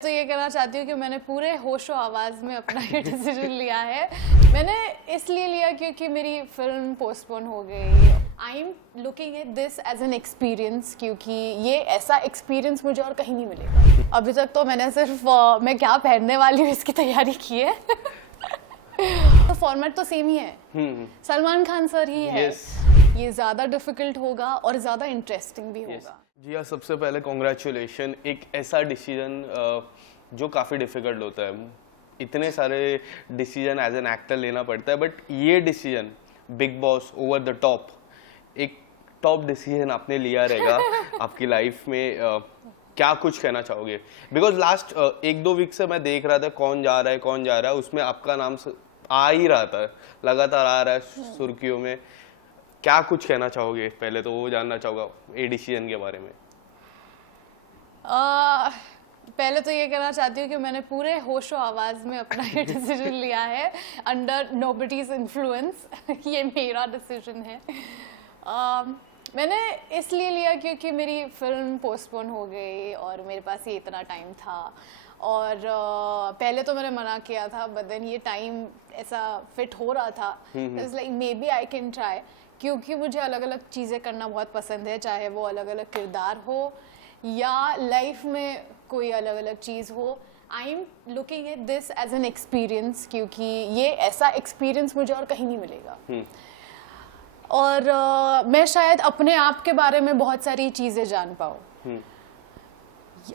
तो ये कहना चाहती हूँ कि मैंने पूरे होशो आवाज़ में अपना ये डिसीजन लिया है। मैंने इसलिए लिया क्योंकि मेरी फिल्म पोस्टपोन हो गई। I am looking at this as an experience, क्योंकि ये ऐसा एक्सपीरियंस मुझे और कहीं नहीं मिलेगा। अभी तक तो मैंने सिर्फ मैं क्या पहनने वाली हूँ इसकी तैयारी की है। तो फॉर्मेट तो सेम ही है, सलमान खान सर ही है। ये ज़्यादा डिफिकल्ट होगा और ज़्यादा इंटरेस्टिंग भी होगा। जी हाँ, सबसे पहले कॉन्ग्रेचुलेशन। एक ऐसा डिसीजन जो काफ़ी डिफ़िकल्ट होता है, इतने सारे डिसीजन एज एन एक्टर लेना पड़ता है, बट ये decision big boss over the top, एक टॉप डिसीजन आपने लिया रहेगा आपकी लाइफ में। क्या कुछ कहना चाहोगे? बिकॉज लास्ट 1-2 वीक से मैं देख रहा था कौन जा रहा है, उसमें आपका नाम आ ही रहा था, लगातार आ रहा है सुर्खियों में। क्या कुछ कहना चाहोगे? पहले तो वो जानना चाहूँगा ए डिसीजन के बारे में। पहले तो ये कहना चाहती हूँ कि मैंने पूरे होशो आवाज़ में अपना ये डिसीजन लिया है, अंडर नोबडीज इन्फ्लुएंस। ये मेरा डिसीजन है। मैंने इसलिए लिया क्योंकि मेरी फिल्म पोस्टपोन हो गई और मेरे पास ये इतना टाइम था। और पहले तो मैंने मना किया था, बट देन ये टाइम ऐसा फिट हो रहा था, it's like maybe I can try. क्योंकि मुझे अलग अलग चीज़ें करना बहुत पसंद है, चाहे वो अलग अलग किरदार हो या लाइफ में कोई अलग अलग चीज़ हो। I am looking at this as an experience, क्योंकि ये ऐसा एक्सपीरियंस मुझे और कहीं नहीं मिलेगा। और मैं शायद अपने आप के बारे में बहुत सारी चीज़ें जान पाऊँ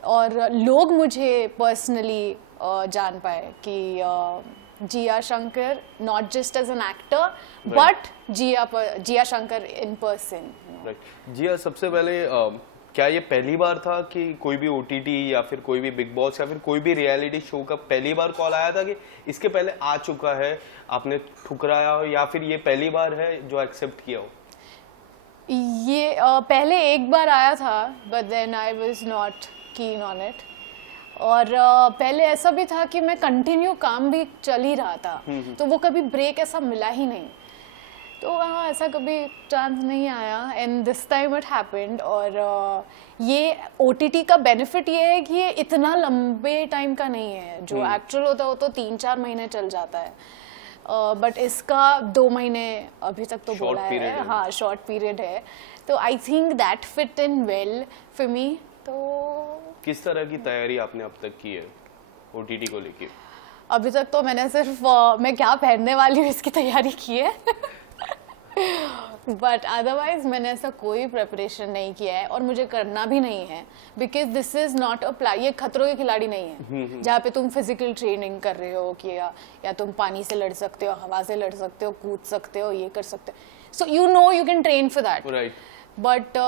और लोग मुझे पर्सनली जान पाए कि Jiya Shankar not just as an actor but Jiya Shankar in person. Jiya, सबसे पहले क्या ये पहली बार था कि कोई भी ओटीटी या फिर कोई भी बिग बॉस या फिर कोई भी रियलिटी शो का पहली बार कॉल आया था कि इसके पहले आ चुका है, आपने ठुकराया हो, या फिर ये पहली बार है जो एक्सेप्ट किया हो? ये पहले एक बार आया था, but then I was not keen on it. और पहले ऐसा भी था कि मैं कंटिन्यू काम भी चल ही रहा था, तो वो कभी ब्रेक ऐसा मिला ही नहीं। तो हाँ, ऐसा कभी चांस नहीं आया, and this time it happened. और ये ओटीटी का बेनिफिट ये है कि ये इतना लंबे टाइम का नहीं है। जो एक्चुअल होता है वो तो 3-4 महीने चल जाता है, बट इसका 2 महीने अभी तक तो बोला है। हाँ, शॉर्ट पीरियड है, तो I think that fit in well for me. तो किस तरह की तैयारी आपने अब तक की है ओटीटी को लेके? अभी तक तो मैंने सिर्फ मैं क्या पहनने वाली हूँ इसकी तैयारी की है। बट अदरवाइज मैंने ऐसा कोई प्रेपरेशन नहीं किया है और मुझे करना भी नहीं है, because this is not a ये खतरों के खिलाड़ी नहीं है जहाँ पे तुम फिजिकल ट्रेनिंग कर रहे हो कि या तुम पानी से लड़ सकते हो, हवा से लड़ सकते हो, कूद सकते हो, ये कर सकते हो। So you know you can train for that, but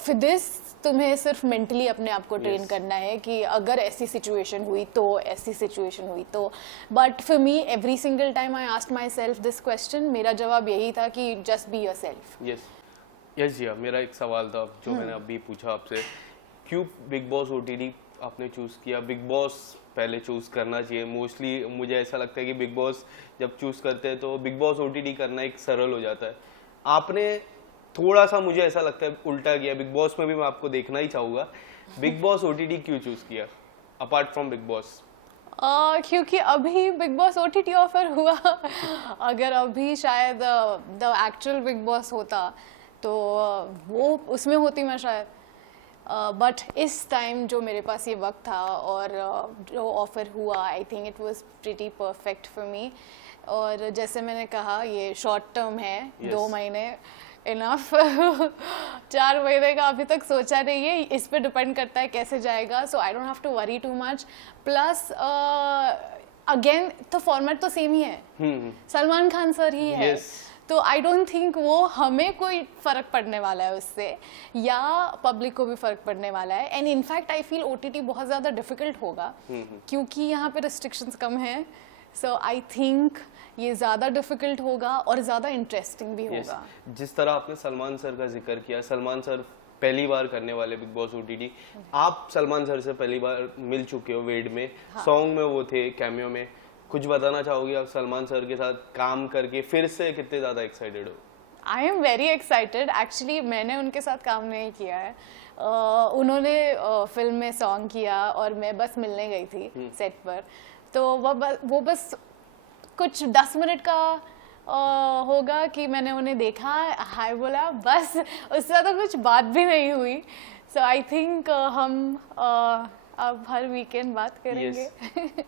for this तुम्हें सिर्फ मेंटली अपने आप को ट्रेन करना है कि अगर ऐसी सिचुएशन हुई तो, ऐसी सिचुएशन हुई तो। But for me every single time I asked my self this question, मेरा जवाब यही था कि जस्ट बी योरसेल्फ। यस जी, मेरा एक सवाल था जो मैंने अभी पूछा आपसे, क्यों बिग बॉस ओटीटी आपने चूज किया? बिग बॉस पहले चूज करना चाहिए। मोस्टली मुझे ऐसा लगता है कि बिग बॉस जब चूज करते हैं तो बिग बॉस ओटीटी करना एक सरल हो जाता है। आपने थोड़ा सा, मुझे ऐसा लगता है, उल्टा किया। बिग बॉस में भी मैं आपको देखना ही चाहूँगा, बिग बॉस ओटीटी क्यों चूज किया अपार्ट फ्रॉम बिग बॉस? क्योंकि अभी बिग बॉस ओटीटी ऑफर हुआ। अगर अभी शायद द एक्चुअल बिग बॉस होता तो वो उसमें होती मैं शायद, बट इस टाइम जो मेरे पास ये वक्त था और जो ऑफर हुआ, I think it was pretty perfect for me. और जैसे मैंने कहा, ये शॉर्ट टर्म है, 2 महीने इनफ। 4 महीने का अभी तक सोचा नहीं है, इस पे डिपेंड करता है कैसे जाएगा। So I don't have to worry too much. Plus again तो फॉर्मेट तो सेम ही है, सलमान खान सर ही है। तो आई डोंट थिंक वो हमें कोई फर्क पड़ने वाला है उससे, या पब्लिक को भी फर्क पड़ने वाला है। And in fact I feel OTT बहुत ज़्यादा डिफिकल्ट होगा क्योंकि यहाँ पे रिस्ट्रिक्शंस कम हैं। सो आई थिंक ये ज़्यादा डिफिकल्ट होगा और ज़्यादा इंटरेस्टिंग भी होगा। जिस तरह आपने सलमान सर का जिक्र किया, सलमान सर पहली बार करने वाले बिग बॉस ओटीटी। आप सलमान सर से पहली बार मिल चुके हो वेड में, सॉन्ग में वो थे, कैमियो में। कुछ बताना चाहोगे आप सलमान सर के साथ काम करके फिर से कितने ज़्यादा एक्साइटेड हो? I am very excited. Actually मैंने उनके साथ काम नहीं किया है, उन्होंने फिल्म में सॉन्ग किया और मैं बस मिलने गई थी सेट पर, तो वो बस कुछ 10 मिनट का होगा कि मैंने उन्हें देखा, हाय बोला, बस उससे ज़्यादा कुछ बात भी नहीं हुई। सो आई थिंक हम अब हर वीकेंड बात करेंगे।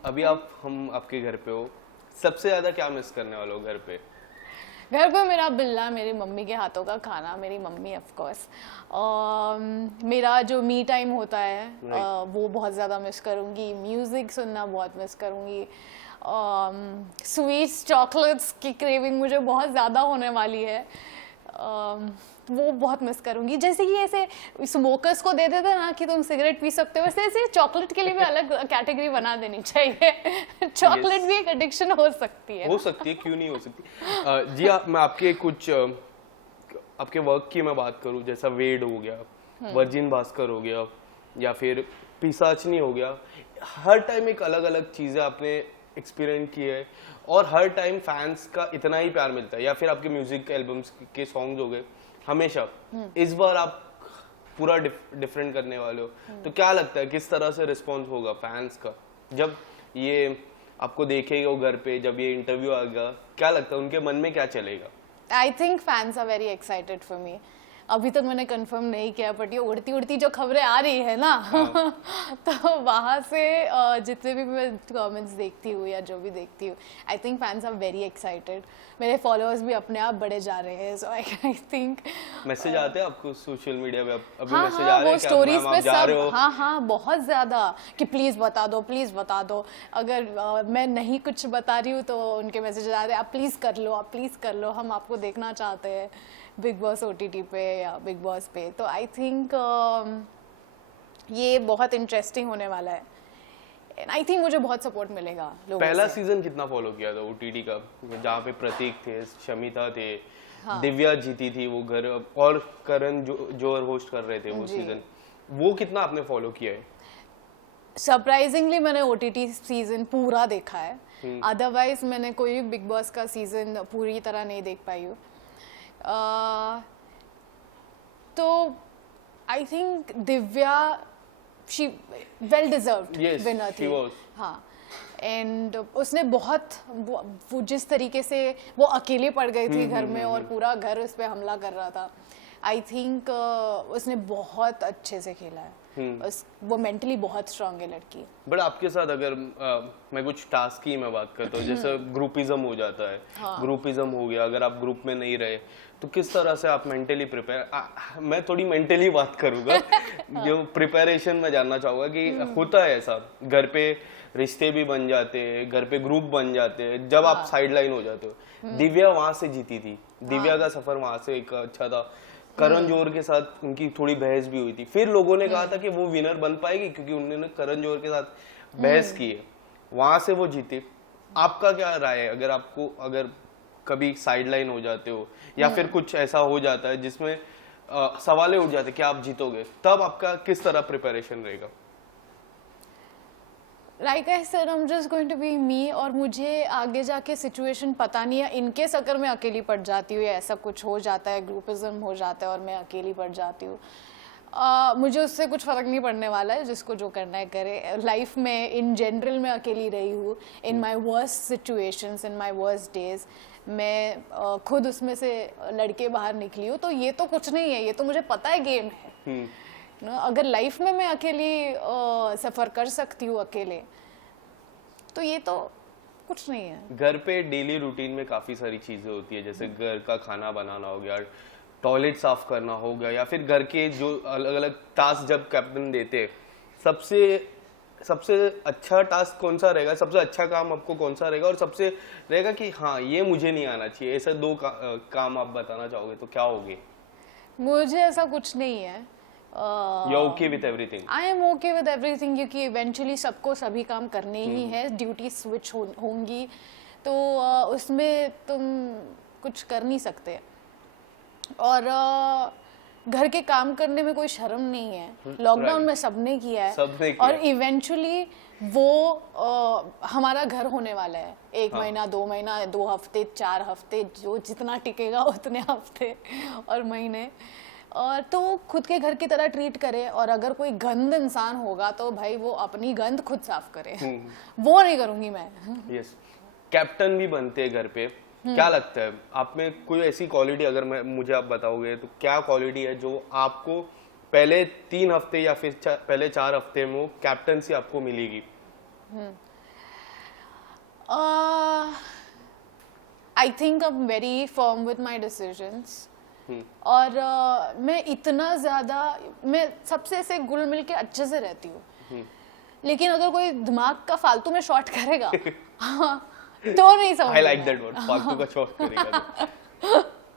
अभी हम आपके घर पे हो, सबसे ज्यादा क्या मिस करने वाले हो घर पे? घर पे मेरा बिल्ला, मेरी मम्मी के हाथों का खाना, मेरी मम्मी ऑफ कोर्स, मेरा जो मी टाइम होता है वो बहुत ज़्यादा मिस करूँगी, म्यूज़िक सुनना बहुत मिस करूँगी, स्वीट्स चॉकलेट्स की क्रेविंग मुझे बहुत ज़्यादा होने वाली है, वो बहुत मिस करूँगी। जैसे कि ऐसे स्मोकर्स को दे देते ना कि तुम सिगरेट पी सकते हो, वैसे ऐसे चॉकलेट के लिए भी अलग कैटेगरी बना देनी चाहिए। चॉकलेट भी एक एडिक्शन हो सकती है। हो सकती है, क्यों नहीं हो सकती। जी मैं आपके कुछ आपके वर्क की मैं बात करूं, जैसा वेड हो गया, वर्जिन भास्कर हो गया, या फिर पिसाचनी हो गया, हर टाइम एक अलग अलग चीजें आपने एक्सपीरियंस की है और हर टाइम फैंस का इतना ही प्यार मिलता है। या फिर आपके म्यूजिक एल्बम्स के सॉन्ग्स हो गए, हमेशा इस बार आप पूरा डिफरेंट करने वाले हो, तो क्या लगता है किस तरह से रिस्पॉन्स होगा फैंस का जब ये आपको देखेगा वो घर पे, जब ये इंटरव्यू आएगा, क्या लगता है उनके मन में क्या चलेगा? I think fans are very excited for me. अभी तक मैंने कंफर्म नहीं किया, बट ये उड़ती उड़ती जो खबरें आ रही है ना तो वहाँ से जितने भी मैं कमेंट्स देखती हूँ या जो भी देखती हूँ, I think fans are very excited. मेरे फॉलोअर्स भी अपने आप बढ़े जा रहे हैं, सो आई थिंक। मैसेज आते हैं आपको सोशल मीडिया पे? अभी हाँ, मैसेज आ रहे हैं स्टोरीज पे सब? हाँ हाँ, बहुत ज्यादा कि प्लीज बता दो, प्लीज बता दो। अगर मैं नहीं कुछ बता रही हूँ तो उनके मैसेज आ रहे हैं, आप प्लीज कर लो, आप प्लीज कर लो, हम आपको देखना चाहते हैं बिग बॉस OTT पे या बिग बॉस पे। तो आई थिंक ये बहुत इंटरेस्टिंग होने वाला है। आई थिंक मुझे बहुत सपोर्ट मिलेगा लोगों पहला से। सीजन कितना फॉलो किया था OTT का, जहाँ पे प्रतीक थे, शमिता थे, दिव्या जीती थी वो घर, और करण जो होस्ट कर रहे थे वो सीजन, वो कितना आपने फॉलो किया है? सरप्राइजिंगली मैंने OTT सीजन पूरा देखा है, अदरवाइज मैंने कोई भी बिग बॉस का सीजन पूरी तरह नहीं देख पाई हूँ। तो I think Divya she well deserved winner थी। हाँ, एंड उसने बहुत वो जिस तरीके से वो अकेले पड़ गई थी घर में और पूरा घर उस पर हमला कर रहा था, आई थिंक उसने बहुत अच्छे से खेला है। वो मेंटली बहुत स्ट्रांग है लड़की। बट आपके साथ अगर मैं कुछ टास्क की मैं बात करता हूँ, जैसे ग्रुपिज्म हो जाता है, ग्रुपिज्म हो गया, अगर आप ग्रुप में नहीं रहे तो किस तरह से आप मेंटली प्रिपेयर, मैं थोड़ी मेंटली बात करूंगा जो प्रिपरेशन में जानना चाहूंगा कि होता है ऐसा, घर पे रिश्ते भी बन जाते हैं, घर पे ग्रुप बन जाते हैं जब आप साइडलाइन हो जाते हो। दिव्या वहां से जीती थी, दिव्या का सफर वहां से एक अच्छा था। करण जौहर के साथ उनकी थोड़ी बहस भी हुई थी, फिर लोगों ने कहा था कि वो विनर बन पाएगी क्योंकि उन्होंने करण जौहर के साथ बहस की है, वहां से वो जीते। आपका क्या राय है, अगर आपको अगर कभी साइडलाइन हो जाते हो या फिर कुछ ऐसा हो जाता है जिसमें सवालें उठ जाते कि आप जीतोगे, तब आपका किस तरह प्रिपरेशन रहेगा? Like I said, I am just going to be me, और मुझे आगे जाके सिचुएशन पता नहीं है, इनकेस अगर मैं अकेली पड़ जाती हूँ या ऐसा कुछ हो जाता है, ग्रुपिज्म हो जाता है और मैं अकेली पड़ जाती हूँ, मुझे उससे कुछ फर्क नहीं पड़ने वाला है, जिसको जो करना है करे। लाइफ में इन जनरल मैं अकेली रही हूँ, in my worst situations, in my worst days, मैं खुद उसमें से लड़के बाहर निकली हूँ, तो ये तो कुछ नहीं है, ये तो मुझे पता है गेम है। अगर लाइफ में मैं अकेली सफर कर सकती हूँ अकेले, तो ये तो कुछ नहीं है। घर पे डेली रूटीन में काफी सारी चीजें होती है, जैसे घर का खाना बनाना हो गया, टॉयलेट साफ करना हो गया, या फिर घर के जो अलग अलग टास्क जब कैप्टन देते, सबसे अच्छा टास्क कौन सा रहेगा, सबसे अच्छा काम आपको कौन सा रहेगा, और सबसे रहेगा कि हाँ ये मुझे नहीं आना चाहिए, ऐसे दो काम आप बताना चाहोगे तो क्या होगे? मुझे ऐसा कुछ नहीं है। You're okay with everything? I am okay with everything, क्योंकि इवेंचुअली सबको सभी काम करने ही है, ड्यूटी स्विच होंगी, तो उसमें तुम कुछ कर नहीं सकते। और घर के काम करने में कोई शर्म नहीं है, लॉकडाउन में सबने किया है, और इवेंचुअली वो हमारा घर होने वाला है, 1 महीना, 2 महीना, 2 हफ्ते, 4 हफ्ते, जो जितना टिकेगा उतने हफ्ते और महीने। और तो खुद के घर की तरह ट्रीट करे, और अगर कोई गंद इंसान होगा तो भाई वो अपनी गंद खुद साफ करे, वो नहीं करूंगी मैं। यस, कैप्टन भी बनते हैं घर पे, क्या लगता है आप में कोई ऐसी क्वालिटी, अगर मुझे आप बताओगे तो क्या क्वालिटी है जो आपको पहले 3 हफ्ते या फिर पहले 4 हफ्ते में वो कैप्टनसी आपको मिलेगी? I think I am very firm with my decisions, और मैं इतना ज़्यादा, मैं सबसे ऐसे घुल मिल के अच्छे से रहती हूँ, लेकिन अगर कोई दिमाग का फालतू में शॉर्ट करेगा तो नहीं समझ। आई लाइक दैट वर्ड, फालतू का शॉर्ट करेगा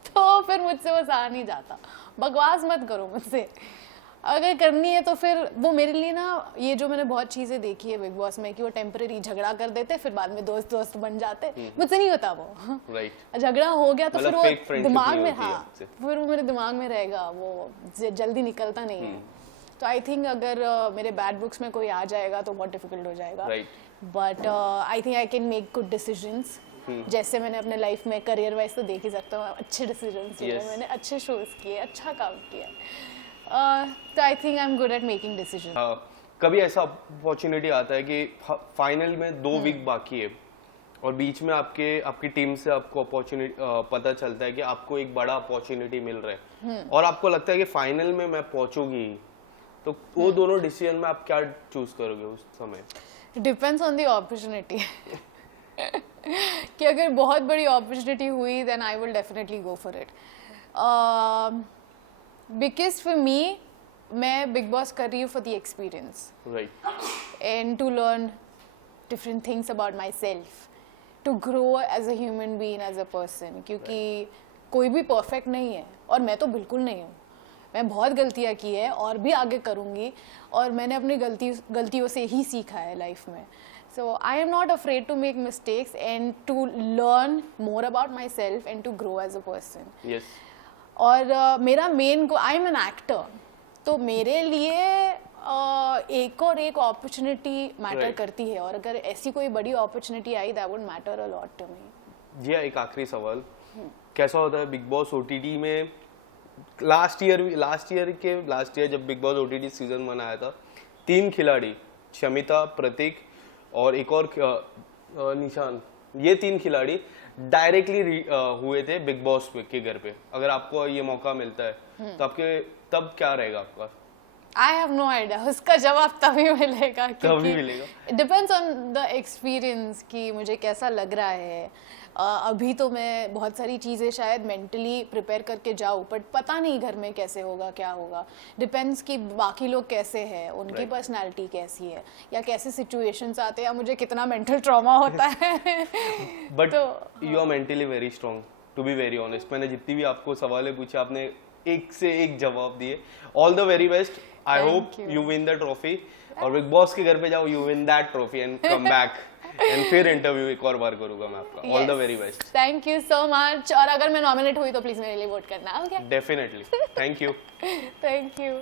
तो फिर मुझसे वो सहा नहीं जाता। बकवास मत करो मुझसे, अगर करनी है तो फिर वो मेरे लिए ना, ये जो मैंने बहुत चीजें देखी है बिग बॉस में कि वो टेम्परेरी झगड़ा कर देते फिर बाद में दोस्त दोस्त बन जाते, मुझसे नहीं होता वो। राइट, झगड़ा हो गया तो फिर वो fake friendship दिमाग नहीं में, होती है हाँ उससे। फिर वो मेरे दिमाग में रहेगा, वो जल्दी निकलता नहीं है। तो आई थिंक अगर मेरे बैड बुक्स में कोई आ जाएगा तो बहुत डिफिकल्ट हो जाएगा, but I think I can make good decisions. जैसे मैंने अपने लाइफ में करियर वाइज तो देख ही सकता हूँ, अच्छे डिसीजंस लिए, मैंने अच्छे शोज किए, अच्छा काम किया, तो I think I am good at making decision. कभी ऐसा अपॉर्चुनिटी आता है कि फाइनल में 2 वीक बाकी है और बीच में आपकी टीम से आपको अपॉर्चुनिटी पता चलता है कि आपको एक बड़ा अपॉर्चुनिटी मिल रहा है और आपको लगता है कि फाइनल में मैं पहुंचूंगी, तो वो दोनों डिसीजन में आप क्या चूज करोगे उस समय? डिपेंड्स ऑन द अपॉर्चुनिटी कि अगर बहुत बड़ी अपॉर्चुनिटी हुई then I will definitely go for it, because for me, मैं बिग बॉस कर रही हूँ for the experience, right, and to learn different things about myself, to grow as a human being, as a person, क्योंकि कोई भी perfect नहीं है और मैं तो बिल्कुल नहीं हूँ। मैं बहुत गलतियाँ की है और भी आगे करूँगी, और मैंने अपनी गलतियों से ही सीखा है लाइफ में। So I am not afraid to make mistakes and to learn more about myself and to grow as a person. Yes, और मेरा मेन को, आई एम एन एक्टर, तो मेरे लिए एक और एक अपॉर्चुनिटी मैटर करती है, और अगर ऐसी कोई बड़ी अपॉर्चुनिटी आई that would matter a lot to me. जी, एक आखिरी सवाल, कैसा होता है बिग बॉस ओटीटी में? लास्ट ईयर जब बिग बॉस ओटीटी सीजन 1 आया था, 3 खिलाड़ी, शमिता, प्रतीक और एक और निशान, ये 3 खिलाड़ी डायरेक्टली हुए थे बिग बॉस के घर पे। अगर आपको ये मौका मिलता है तो आपके तब क्या रहेगा आपका? आई हैव नो आइडिया, उसका जवाब तभी मिलेगा, तभी मिलेगा, डिपेंड्स ऑन द एक्सपीरियंस कि मुझे कैसा लग रहा है। अभी तो मैं बहुत सारी चीज़ें शायद मेंटली प्रिपेयर करके जाऊँ, बट पता नहीं घर में कैसे होगा, क्या होगा, डिपेंड्स कि बाकी लोग कैसे हैं, उनकी पर्सनालिटी कैसी है, या कैसे सिचुएशंस आते हैं, या मुझे कितना मेंटल ट्रॉमा होता है। But you are mentally very strong, to be very honest. मैंने जितनी भी आपको सवालें पूछे, आपने एक से एक जवाब दिए। All the very best, I hope you win the trophy, और बिग बॉस के घर पे जाओ, you win that trophy and come back and फिर इंटरव्यू एक और बार करूंगा मैं आपका। All the very best, thank you so much, और अगर मैं नॉमिनेट हुई तो प्लीज मेरे लिए वोट करना, okay? Definitely, thank you. Thank you.